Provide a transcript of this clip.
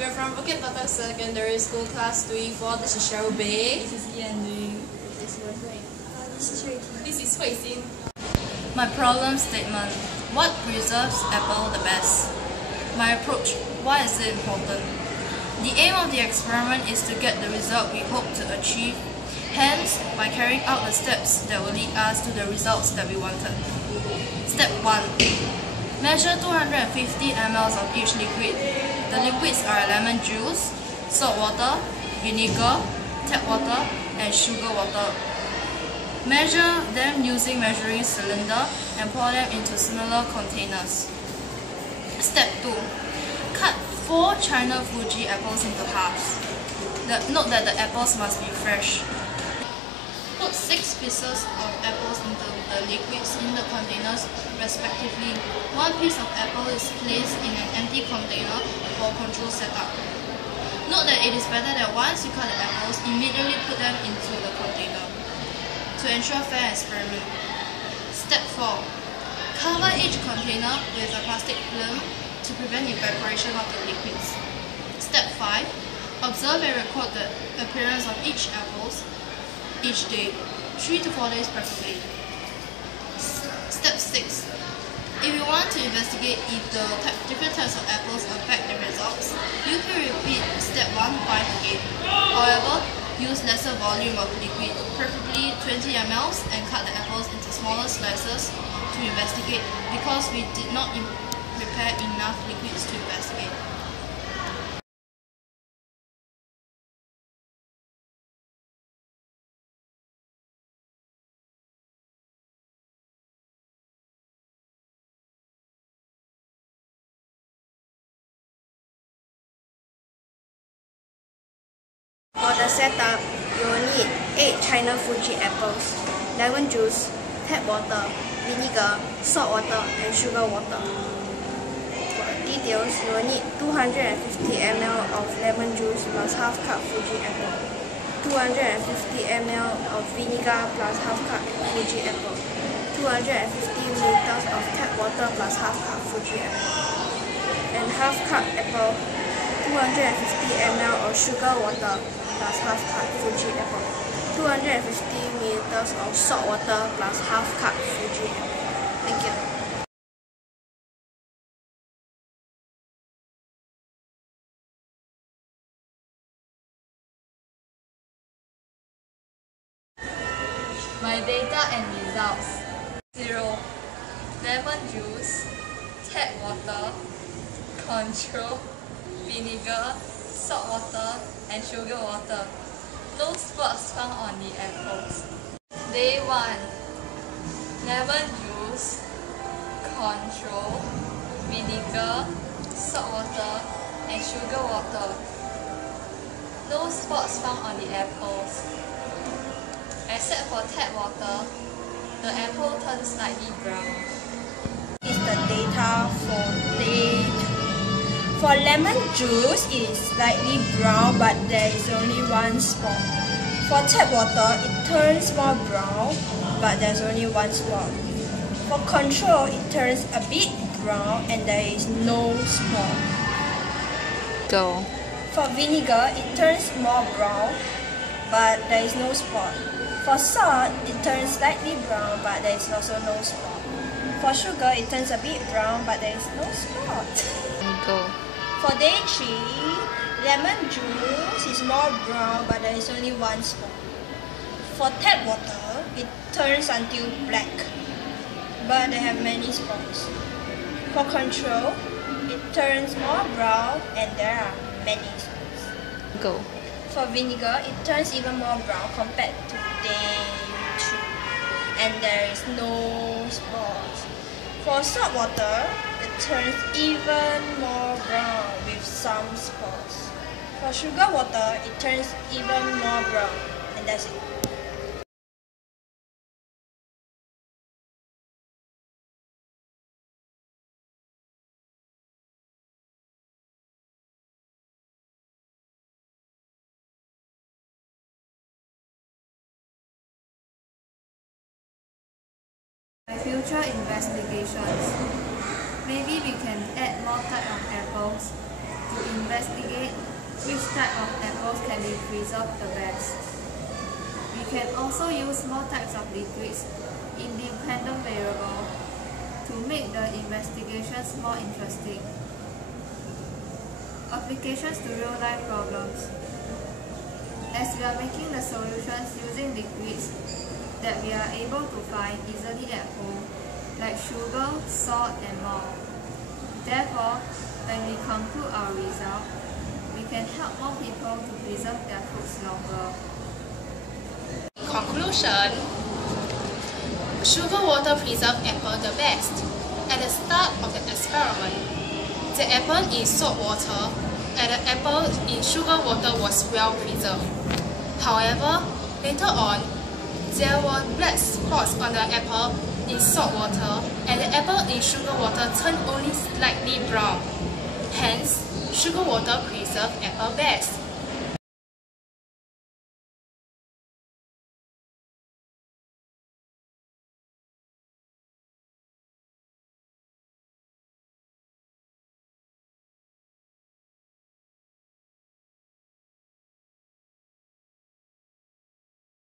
We are from Bukit Batok Secondary School, Class 3-4. This is Cheryl Bay. This is Yan. This is Hui. This is Hui Xin. My problem statement. What preserves apple the best? My approach. Why is it important? The aim of the experiment is to get the result we hope to achieve. Hence, by carrying out the steps that will lead us to the results that we wanted. Step 1. Measure 250 ml of each liquid. The liquids are lemon juice, salt water, vinegar, tap water, and sugar water. Measure them using measuring cylinder and pour them into similar containers. Step 2. Cut 4 China Fuji apples into halves. Note that the apples must be fresh. Put 6 pieces of apples into the liquids in the containers respectively. 1 piece of apple is placed in an empty container for control setup. Note that it is better that once you cut the apples, immediately put them into the container to ensure fair experiment. Step 4. Cover each container with a plastic film to prevent evaporation of the liquids. Step 5. Observe and record the appearance of each apples each day, 3 to 4 days preferably. Step 6. If you want to investigate if the different types of apples affect the results, you can repeat step 1 5 again. However, use lesser volume of liquid, preferably 20 ml, and cut the apples into smaller slices to investigate because we did not prepare enough liquids to investigate. For the setup, you will need 8 China Fuji apples, lemon juice, tap water, vinegar, salt water, and sugar water. For details, you will need 250 ml of lemon juice plus half cup Fuji apple, 250 ml of vinegar plus half cup Fuji apple, 250 ml of tap water plus half cup Fuji apple, and half cup apple, 250 ml of sugar water plus half cup Fuji apple, 250 ml of salt water plus half cup Fuji apple. Thank you. My data and results. 0. Lemon juice, tap water, control, vinegar, salt water, and sugar water. No spots found on the apples. Day 1. Lemon juice, control, vinegar, salt water, and sugar water. No spots found on the apples. Except for tap water, the apple turns slightly brown. Is the data for day 2. For lemon juice, it is slightly brown, but there is only 1 spot. For tap water, it turns more brown, but there's only 1 spot. For control, it turns a bit brown and there is no spot. Go. For vinegar, it turns more brown, but there is no spot. For salt, it turns slightly brown, but there is also no spot. For sugar, it turns a bit brown, but there is no spot. Go. For day 3, lemon juice is more brown, but there is only 1 spot. For tap water, it turns until black, but they have many spots. For control, it turns more brown and there are many spots. Go. For vinegar, it turns even more brown compared to day 2, and there is no spots. For salt water, it turns even more brown with some spots. For sugar water, it turns even more brown, and that's it. By future investigations, maybe we can add more type of apples to invest investigate which type of apples can be preserved the best. We can also use more types of liquids, independent variables, to make the investigations more interesting. Applications to real-life problems. As we are making the solutions using liquids that we are able to find easily at home, like sugar, salt, and more. Therefore, when we conclude our result, we can help more people to preserve their foods longer. Conclusion: sugar water preserved apple the best. At the start of the experiment, the apple in salt water and the apple in sugar water was well preserved. However, later on, there were red spots on the apple in salt water and the apple in sugar water turned only slightly brown. Hence, sugar water preserved apple best.